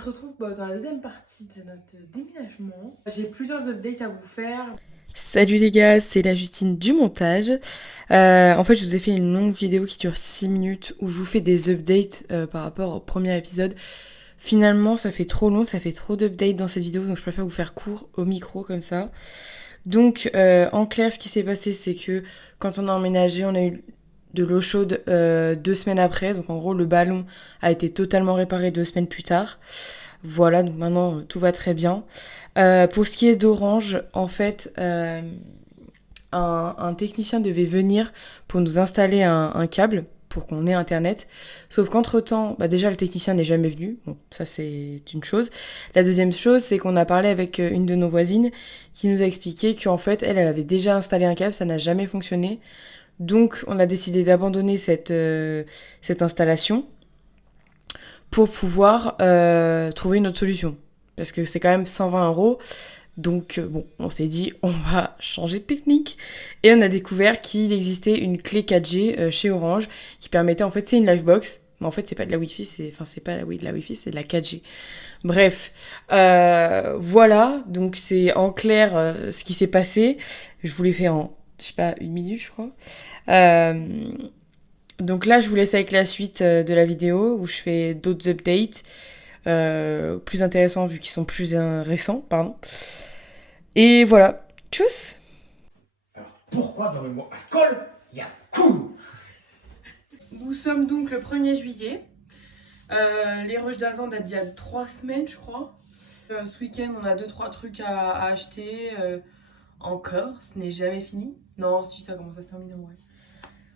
se retrouve dans la deuxième partie de notre déménagement. J'ai plusieurs updates à vous faire. Salut les gars, c'est la Justine du montage. En fait, je vous ai fait une longue vidéo qui dure 6 minutes où je vous fais des updates par rapport au premier épisode. Finalement, ça fait trop long, ça fait trop d'updates dans cette vidéo, donc je préfère vous faire court au micro comme ça. Donc, en clair, ce qui s'est passé, c'est que quand on a emménagé, on a eu de l'eau chaude 2 semaines après. Donc, en gros, le ballon a été totalement réparé 2 semaines plus tard. Voilà, donc maintenant, tout va très bien. Pour ce qui est d'Orange, en fait, un technicien devait venir pour nous installer un câble pour qu'on ait internet. Sauf qu'entre-temps, déjà le technicien n'est jamais venu. Bon, ça c'est une chose. La deuxième chose, c'est qu'on a parlé avec une de nos voisines qui nous a expliqué qu'en fait, elle avait déjà installé un câble, ça n'a jamais fonctionné. Donc on a décidé d'abandonner cette installation pour pouvoir trouver une autre solution. Parce que c'est quand même 120 €. Donc bon, on s'est dit on va changer de technique et on a découvert qu'il existait une clé 4G chez Orange qui permettait, en fait c'est une Livebox, mais en fait c'est pas de la Wi-Fi, c'est pas de la Wi-Fi, c'est de la 4G. Bref, voilà, donc c'est en clair ce qui s'est passé. Je vous l'ai fait en, je sais pas, 1 minute je crois. Donc là je vous laisse avec la suite de la vidéo où je fais d'autres updates. Plus intéressants vu qu'ils sont plus récents, pardon. Et voilà, tchuss. Alors pourquoi dans le mot alcool, il y a cool? Nous sommes donc le 1er juillet. Les rushs d'avant datent d'il y a 3 semaines, je crois. Ce week-end, on a 2-3 trucs à acheter. Encore, ce n'est jamais fini. Non, si, ça commence à se terminer en vrai.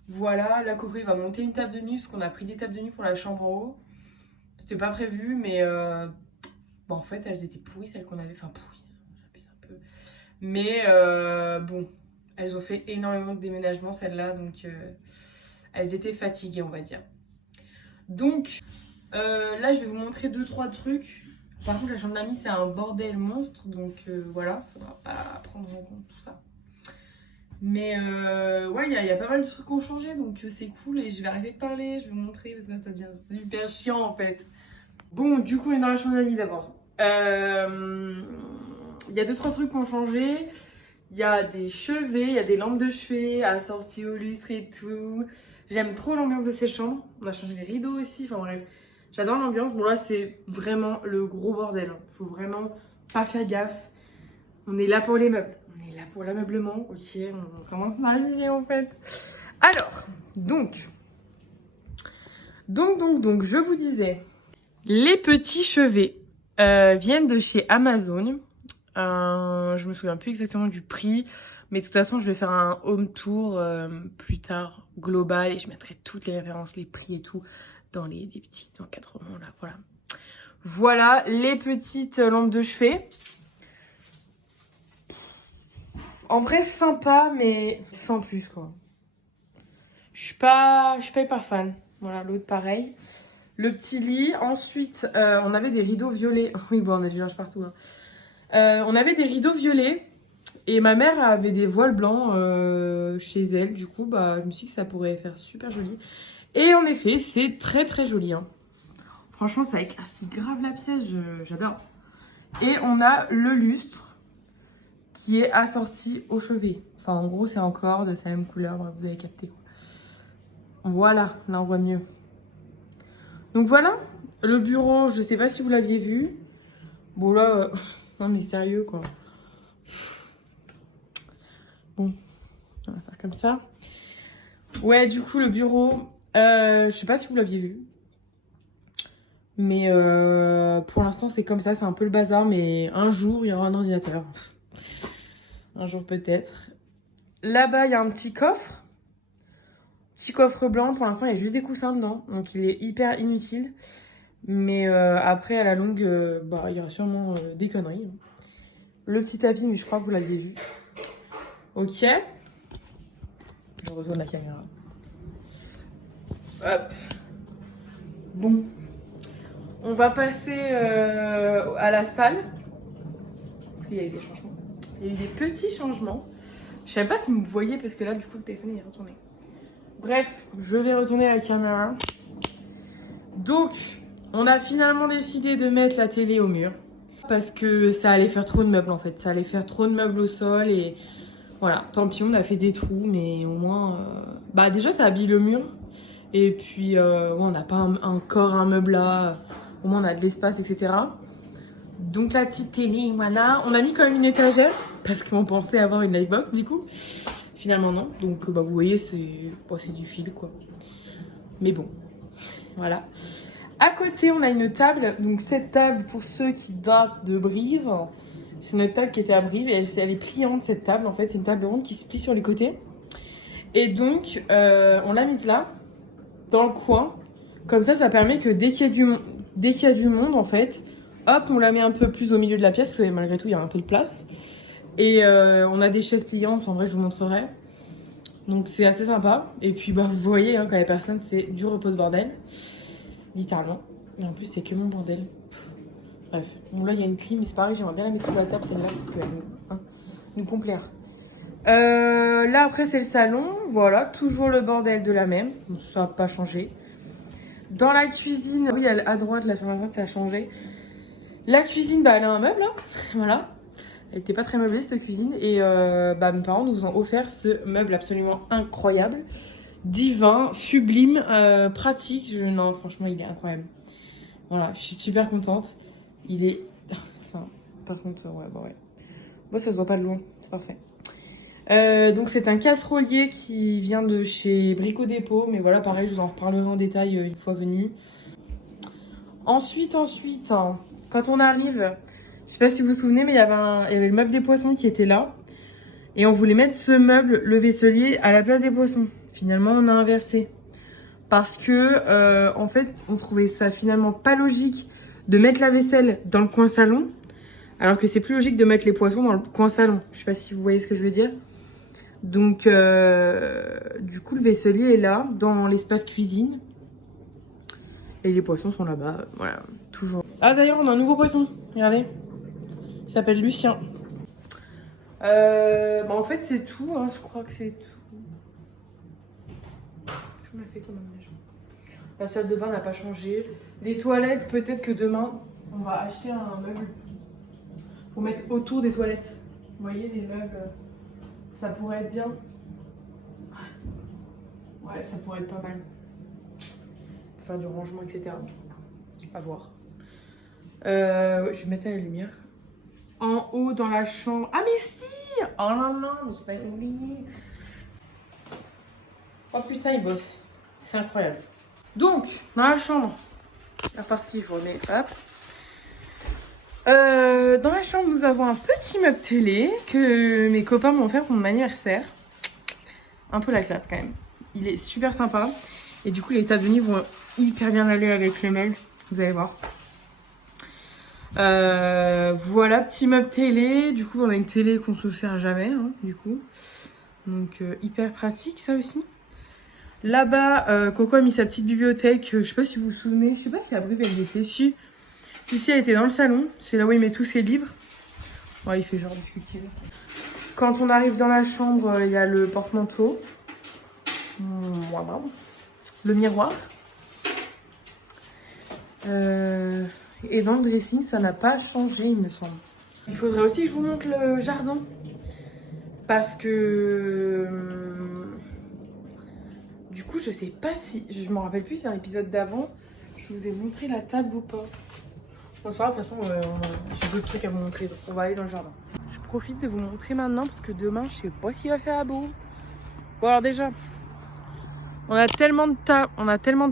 Voilà, la Coco va monter une table de nuit parce qu'on a pris des tables de nuit pour la chambre en haut. C'était pas prévu, mais en fait, elles étaient pourries, celles qu'on avait. Enfin, pourries, j'abuse un peu. Mais bon, elles ont fait énormément de déménagements, celles-là, donc elles étaient fatiguées, on va dire. Donc, là, je vais vous montrer 2-3 trucs. Par contre, la chambre d'amis, c'est un bordel monstre, donc voilà, faudra pas prendre en compte tout ça. Mais ouais, il y a pas mal de trucs qui ont changé, donc c'est cool et je vais arrêter de parler, je vais vous montrer, parce que ça devient super chiant en fait. Bon, du coup, on est dans la chambre d'amis d'abord. Il y a 2-3 trucs qui ont changé. Il y a des chevets, il y a des lampes de chevet assorties au lustre et tout. J'aime trop l'ambiance de ces chambres. On a changé les rideaux aussi, enfin bref. J'adore l'ambiance. Bon là, c'est vraiment le gros bordel. Faut vraiment pas faire gaffe. On est là pour les meubles. On est là pour l'ameublement. Ok, on commence à arriver en fait. Alors, donc, je vous disais, les petits chevets viennent de chez Amazon. Je me souviens plus exactement du prix, mais de toute façon, je vais faire un home tour plus tard global et je mettrai toutes les références, les prix et tout dans les petits encadrements là. Voilà. Voilà les petites lampes de chevet. En vrai, sympa, mais sans plus quoi. Je suis pas hyper fan. Voilà, l'autre pareil. Le petit lit. Ensuite, on avait des rideaux violets. Oui, bon, on a du linge partout. Hein. On avait des rideaux violets. Et ma mère avait des voiles blancs chez elle. Du coup, je me suis dit que ça pourrait faire super joli. Et en effet, c'est très très joli. Hein. Franchement, ça éclaircit grave la pièce. J'adore. Et on a le lustre qui est assorti au chevet. Enfin, en gros, c'est encore de sa même couleur. Vous avez capté quoi. Voilà, là on voit mieux. Donc voilà, le bureau, je sais pas si vous l'aviez vu. Bon là, non mais sérieux quoi. Bon, on va faire comme ça. Ouais, du coup le bureau, je sais pas si vous l'aviez vu. Mais pour l'instant c'est comme ça, c'est un peu le bazar. Mais un jour il y aura un ordinateur. Un jour peut-être. Là-bas il y a un petit coffre. Petit coffre blanc, pour l'instant il y a juste des coussins dedans. Donc il est hyper inutile. Mais après, à la longue, il y aura sûrement des conneries. Le petit tapis, mais je crois que vous l'aviez vu. Ok. Je retourne la caméra. Hop. Bon. On va passer à la salle. Parce qu'il y a eu des changements. Il y a eu des petits changements. Je savais pas si vous me voyez parce que là, du coup, le téléphone est retourné. Bref, je vais retourner la caméra. Donc, On a finalement décidé de mettre la télé au mur. Parce que ça allait faire trop de meubles en fait. Ça allait faire trop de meubles au sol et voilà. Tant pis, on a fait des trous, mais au moins... Bah déjà, ça habille le mur. Et puis, ouais, on n'a pas encore un meuble là. Au moins, on a de l'espace, etc. Donc la petite télé, voilà. On a mis quand même une étagère parce qu'on pensait avoir une livebox du coup. Finalement non. Donc bah, vous voyez, c'est du fil quoi. Mais bon, voilà. À côté, on a une table. Donc cette table, pour ceux qui datent de Brive, c'est notre table qui était à Brive. Et elle est pliante cette table en fait. C'est une table ronde qui se plie sur les côtés. Et donc, on l'a mise là, dans le coin. Comme ça permet que dès qu'il y a du monde en fait, hop, on la met un peu plus au milieu de la pièce, parce que malgré tout, il y a un peu de place. Et on a des chaises pliantes, en vrai, je vous montrerai. Donc c'est assez sympa. Et puis, bah, vous voyez, hein, quand il n'y a personne, c'est du repose-bordel. Littéralement. Et en plus, c'est que mon bordel. Bref. Bon, là, il y a une clim, mais c'est pareil, j'aimerais bien la mettre sous la table, celle-là, parce qu'elle nous complaire. Là, après, c'est le salon. Voilà, toujours le bordel de la même. Ça n'a pas changé. Dans la cuisine, oui, à droite, là, sur la droite, ça a changé. La cuisine, bah, elle a un meuble, hein. Voilà. Elle était pas très meublée, cette cuisine. Et bah, mes parents nous ont offert ce meuble absolument incroyable. Divin, sublime, pratique. Non, franchement, il est incroyable. Voilà, je suis super contente. Il est... Enfin, par contre, ouais, bah ouais. Bon, ça se voit pas de loin, c'est parfait. Donc c'est un casserolier qui vient de chez Brico Dépôt. Mais voilà, pareil, je vous en reparlerai en détail une fois venu. Ensuite, hein, quand on arrive, je sais pas si vous vous souvenez, mais il y avait le meuble des poissons qui était là. Et on voulait mettre ce meuble, le vaisselier, à la place des poissons. Finalement, on a inversé. Parce que, en fait, on trouvait ça finalement pas logique de mettre la vaisselle dans le coin salon. Alors que c'est plus logique de mettre les poissons dans le coin salon. Je sais pas si vous voyez ce que je veux dire. Donc, du coup, le vaisselier est là, dans l'espace cuisine. Et les poissons sont là-bas, voilà, toujours. Ah d'ailleurs, on a un nouveau poisson, regardez. Il s'appelle Lucien. Bah en fait, c'est tout, hein. Je crois que c'est tout. Qu'est-ce qu'on a fait comme aménagement? La salle de bain n'a pas changé. Les toilettes, peut-être que demain, on va acheter un meuble pour mettre autour des toilettes. Vous voyez, les meubles, ça pourrait être bien. Ouais, ça pourrait être pas mal. Faire du rangement, etc. À voir. Je vais mettre à la lumière. En haut dans la chambre. Ah mais si! Oh non, non, je vais pas oublier. Oh putain, il bosse. C'est incroyable. Donc, dans la chambre. La partie, je remets. Hop. Dans la chambre, nous avons un petit meuble télé que mes copains m'ont offert pour mon anniversaire. Un peu la classe quand même. Il est super sympa. Et du coup, les tables de nuit vont hyper bien aller avec le meuble. Vous allez voir. Voilà, petit meuble télé. Du coup, on a une télé qu'on se sert jamais, hein, du coup. Donc, hyper pratique, ça aussi. Là-bas, Coco a mis sa petite bibliothèque. Je sais pas si vous vous souvenez. Je sais pas si à Brive, elle était. Si, elle était dans le salon. C'est là où il met tous ses livres. Ouais, il fait genre discuter. Quand on arrive dans la chambre, il y a le porte-manteau. Voilà. Le miroir. Et dans le dressing, ça n'a pas changé, il me semble. Il faudrait aussi que je vous montre le jardin. Parce que... du coup, je sais pas si... Je me rappelle plus si dans l'épisode d'avant, je vous ai montré la table ou pas. Bon, c'est pas grave, de toute façon, j'ai d'autres trucs à vous montrer. Donc on va aller dans le jardin. Je profite de vous montrer maintenant parce que demain, je sais pas s'il va faire beau. Bon, alors déjà... On a tellement de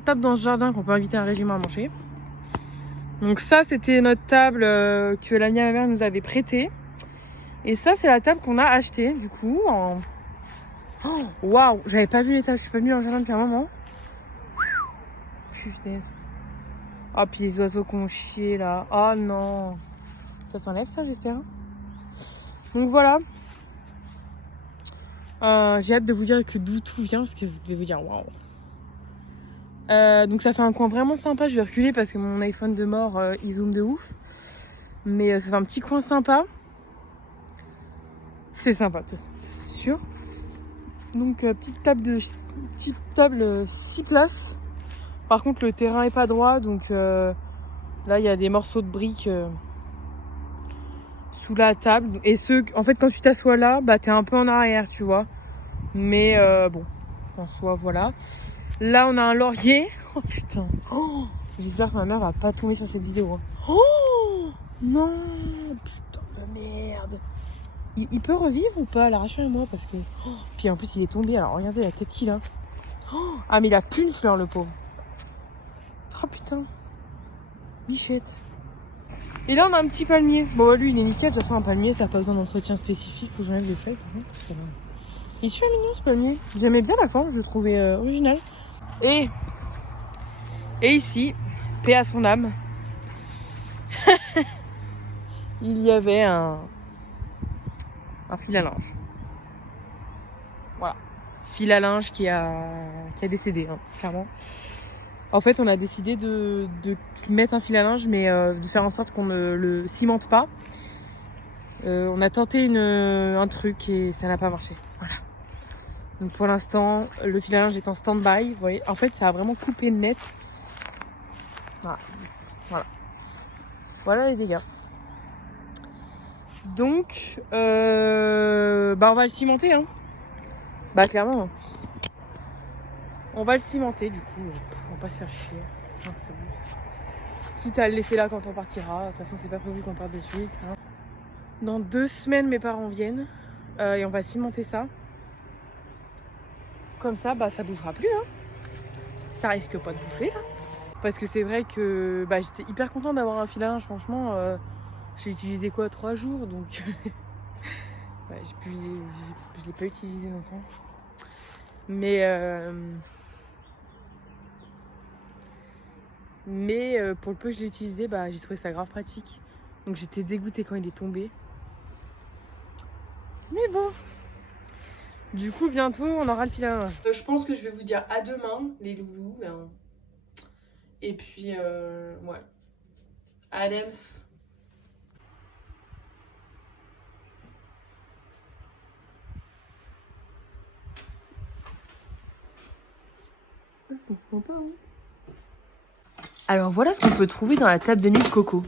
tables dans ce jardin qu'on peut inviter un régiment à manger. Donc ça, c'était notre table que l'amie à ma mère nous avait prêtée. Et ça, c'est la table qu'on a achetée, du coup. Oh, waouh, j'avais pas vu les tables, je suis pas venue dans le jardin depuis un moment. Putain. Oh, puis les oiseaux qu'on chié là. Oh non. Ça s'enlève ça, j'espère. Donc voilà. J'ai hâte de vous dire que d'où tout vient, parce que vous devez vous dire waouh. Donc ça fait un coin vraiment sympa. Je vais reculer parce que mon iPhone de mort il zoome de ouf. Mais ça fait un petit coin sympa. C'est sympa, de toute façon, c'est sûr. Donc petite table 6 places. Par contre le terrain est pas droit, donc Là, il y a des morceaux de briques sous la table. Et en fait, quand tu t'assois là, bah, t'es un peu en arrière, tu vois. Mais bon, en soi, voilà. Là, on a un laurier. Oh putain. Oh, j'espère que ma mère va pas tomber sur cette vidéo. Oh non, putain de merde. Il peut revivre ou pas? Rassure-moi parce que... Oh, puis en plus, il est tombé. Alors, regardez la tête qu'il a. Oh, ah, mais il a plus une fleur, le pauvre. Oh putain. Bichette. Et là, on a un petit palmier. Bon, lui, il est nickel. De toute façon, un palmier, ça n'a pas besoin d'entretien spécifique. Faut que j'enlève les feuilles. Il est super mignon, ce palmier. J'aimais bien la forme. Je le trouvais original. Et ici, paix à son âme, il y avait un fil à linge. Voilà. Fil à linge qui a décédé, hein, clairement. En fait, on a décidé de mettre un fil à linge, mais de faire en sorte qu'on ne le cimente pas. On a tenté un truc et ça n'a pas marché. Voilà. Donc pour l'instant, le fil à linge est en stand-by. Vous voyez, en fait, ça a vraiment coupé net. Voilà. Voilà les dégâts. Donc, on va le cimenter, hein. Bah clairement. On va le cimenter, du coup, on va pas se faire chier. Non, c'est bon. Quitte à le laisser là quand on partira. De toute façon, c'est pas prévu qu'on parte de suite. Hein. Dans 2 semaines, mes parents viennent et on va cimenter ça. Comme ça, bah ça bougera plus. Hein. Ça risque pas de bouger là. Parce que c'est vrai que j'étais hyper contente d'avoir un fil à linge, franchement. J'ai utilisé 3 jours, donc ouais, je l'ai pas utilisé longtemps. Mais pour le peu que je l'ai utilisé, j'ai trouvé ça grave pratique. Donc j'étais dégoûtée quand il est tombé. Mais bon, du coup bientôt on aura le fil à linge. Je pense que je vais vous dire à demain les loulous. Et puis ouais. Adams. Ils sont sympas, hein. Alors voilà ce qu'on peut trouver dans la table de nuit de Coco.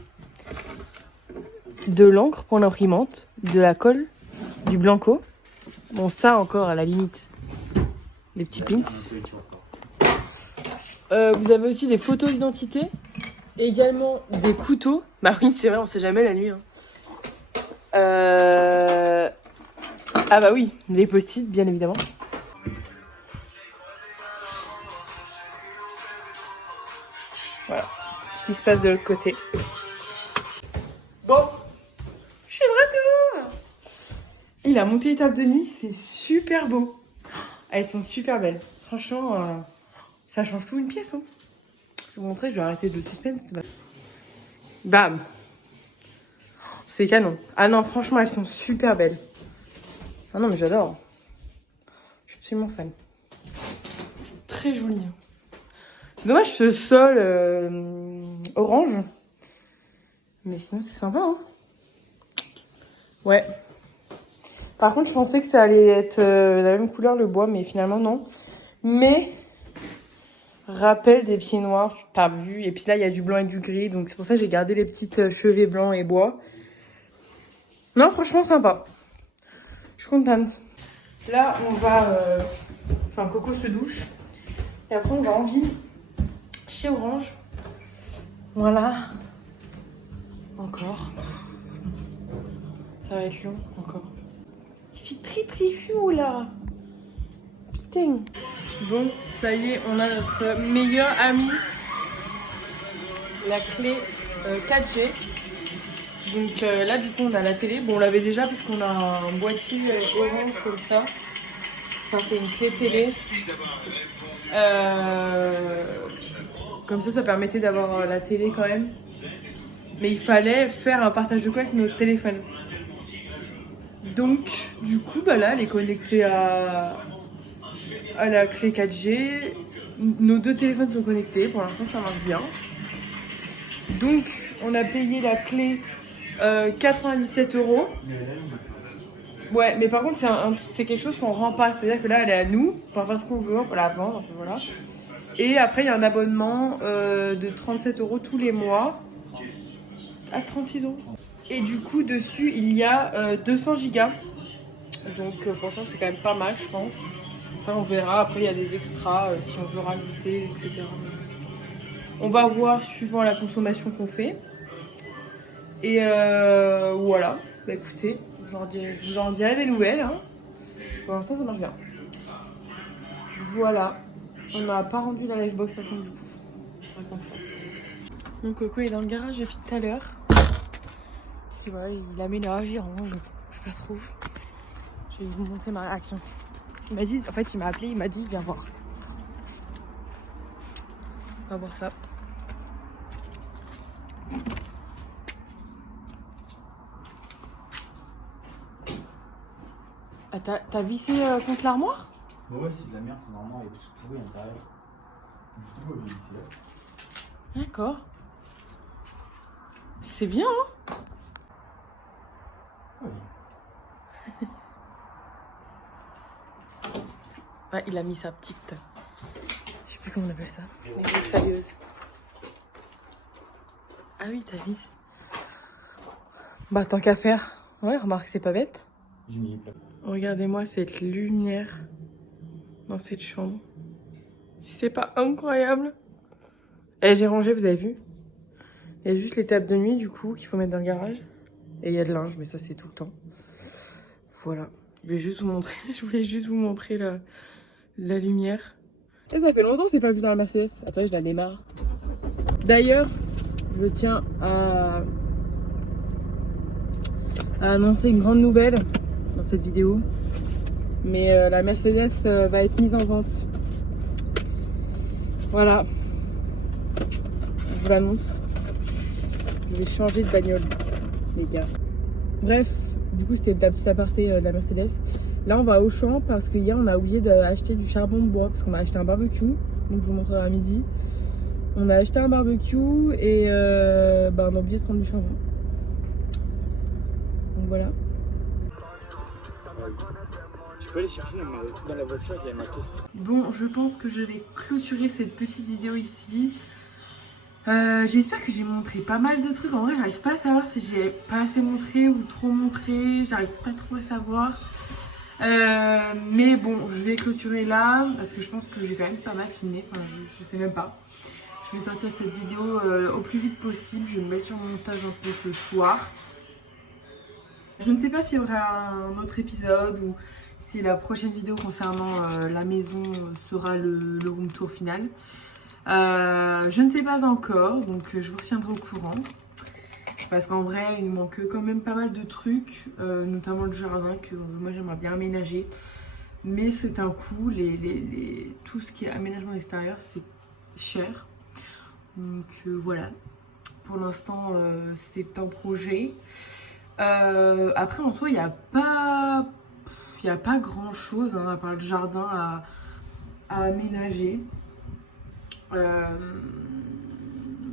De l'encre pour l'imprimante, de la colle, du blanco. Bon, ça encore à la limite. Des petits pins. Vous avez aussi des photos d'identité. Également des couteaux. Bah oui, c'est vrai, on sait jamais la nuit. Hein. Ah bah oui, les post-it, bien évidemment. Voilà ce qui se passe de l'autre côté. Bon, je suis de retour. Il a monté les tables de nuit, c'est super beau. Elles sont super belles. Franchement, ça change tout une pièce. Hein. Je vais vous montrer, je vais arrêter le suspense. Bam. C'est canon. Ah non, franchement, elles sont super belles. Ah non, mais j'adore. Je suis absolument fan. Très joli. C'est dommage ce sol orange. Mais sinon, c'est sympa. Hein. Ouais. Par contre, je pensais que ça allait être la même couleur, le bois, mais finalement, non. Mais, rappel des pieds noirs, t'as vu. Et puis là, il y a du blanc et du gris. Donc, c'est pour ça que j'ai gardé les petites chevets blancs et bois. Non, franchement, sympa. Je suis contente. Là, on va... Enfin, Coco se douche. Et après, on va en ville. Chez Orange. Voilà. Encore. Ça va être long, encore. Il fait très très chaud, là. Putain. Bon, ça y est, on a notre meilleur ami. La clé 4G. Donc là, du coup, on a la télé. Bon, on l'avait déjà parce qu'on a un boîtier orange comme ça. Enfin, c'est une clé télé. Comme ça permettait d'avoir la télé quand même. Mais il fallait faire un partage de quoi avec notre téléphone. Donc, du coup, là, elle est connectée à la clé 4G. Nos 2 téléphones sont connectés. Pour l'instant, ça marche bien. Donc, on a payé la clé 97 €. Ouais, mais par contre, c'est quelque chose qu'on rend pas. C'est-à-dire que là, elle est à nous. On peut faire ce qu'on veut, on peut la vendre, voilà. Et après, il y a un abonnement de 37 € tous les mois à 36 €. Et du coup, dessus, il y a 200 gigas. Donc franchement, c'est quand même pas mal, je pense. Après, on verra. Après, il y a des extras si on veut rajouter, etc. On va voir suivant la consommation qu'on fait. Et voilà. Bah écoutez, je vous en dirai des nouvelles. Hein. Pour l'instant, ça marche bien. Voilà. On n'a pas rendu la livebox par contre du coup. Faudrait qu'on le fasse. Mon coco est dans le garage depuis tout à l'heure. Et voilà, il aménage, il range. Je sais pas trop. Je vais vous montrer ma réaction. Il m'a dit, en fait, il m'a appelé, il m'a dit, viens voir. On va voir ça. Ah, t'as vissé contre l'armoire? Bah ouais, c'est de la merde, son armoire est tout pourri à l'intérieur. Du coup, moi, j'ai vissé là. D'accord. C'est bien, hein? Oui. Ouais, il a mis sa petite... Je sais plus comment on appelle ça. Les saleuses. Ah oui, t'as vissé. Bah, tant qu'à faire. Ouais, remarque, c'est pas bête. J'ai mis les plats. Regardez-moi cette lumière dans cette chambre. C'est pas incroyable? Et j'ai rangé, vous avez vu? Il y a juste les tables de nuit, du coup, qu'il faut mettre dans le garage. Et il y a le linge, mais ça, c'est tout le temps. Voilà. Je voulais juste vous montrer, la lumière. Et ça fait longtemps que c'est pas vu dans la Mercedes. Attends, je la démarre. D'ailleurs, je tiens à annoncer une grande nouvelle dans cette vidéo. Mais la Mercedes va être mise en vente. Voilà. Je vous l'annonce. Je vais changer de bagnole, les gars. Bref, du coup, c'était la petite aparté de la Mercedes. Là, on va au champ parce qu'hier, on a oublié d'acheter du charbon de bois parce qu'on a acheté un barbecue. Donc, je vous montrerai à midi. On a acheté un barbecue et on a oublié de prendre du charbon. Donc, voilà. Tu peux aller chercher dans la voiture, il y a ma caisse. Bon, je pense que je vais clôturer cette petite vidéo ici. J'espère que j'ai montré pas mal de trucs. En vrai, j'arrive pas à savoir si j'ai pas assez montré ou trop montré. J'arrive pas trop à savoir. Mais bon, je vais clôturer là parce que je pense que j'ai quand même pas mal filmé. Enfin, je sais même pas. Je vais sortir cette vidéo au plus vite possible. Je vais me mettre sur mon montage un peu ce soir. Je ne sais pas s'il y aura un autre épisode ou si la prochaine vidéo concernant la maison sera le room tour final. Je ne sais pas encore, donc je vous retiendrai au courant. Parce qu'en vrai, il me manque quand même pas mal de trucs, notamment le jardin que moi j'aimerais bien aménager. Mais c'est un coût, tout ce qui est aménagement extérieur, c'est cher. Donc voilà, pour l'instant c'est un projet. Après en soi, il n'y a pas grand chose hein, à part le jardin à aménager.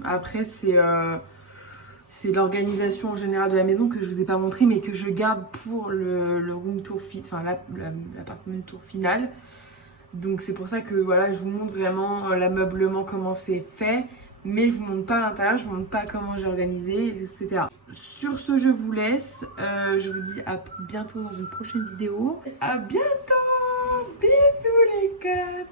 Après c'est l'organisation en général de la maison que je vous ai pas montré mais que je garde pour le room tour l'appartement tour final. Donc c'est pour ça que voilà, je vous montre vraiment l'ameublement, comment c'est fait, mais je vous montre pas l'intérieur, je vous montre pas comment j'ai organisé, etc. Sur ce, je vous laisse. Je vous dis à bientôt dans une prochaine vidéo. À bientôt. Bisous les gars.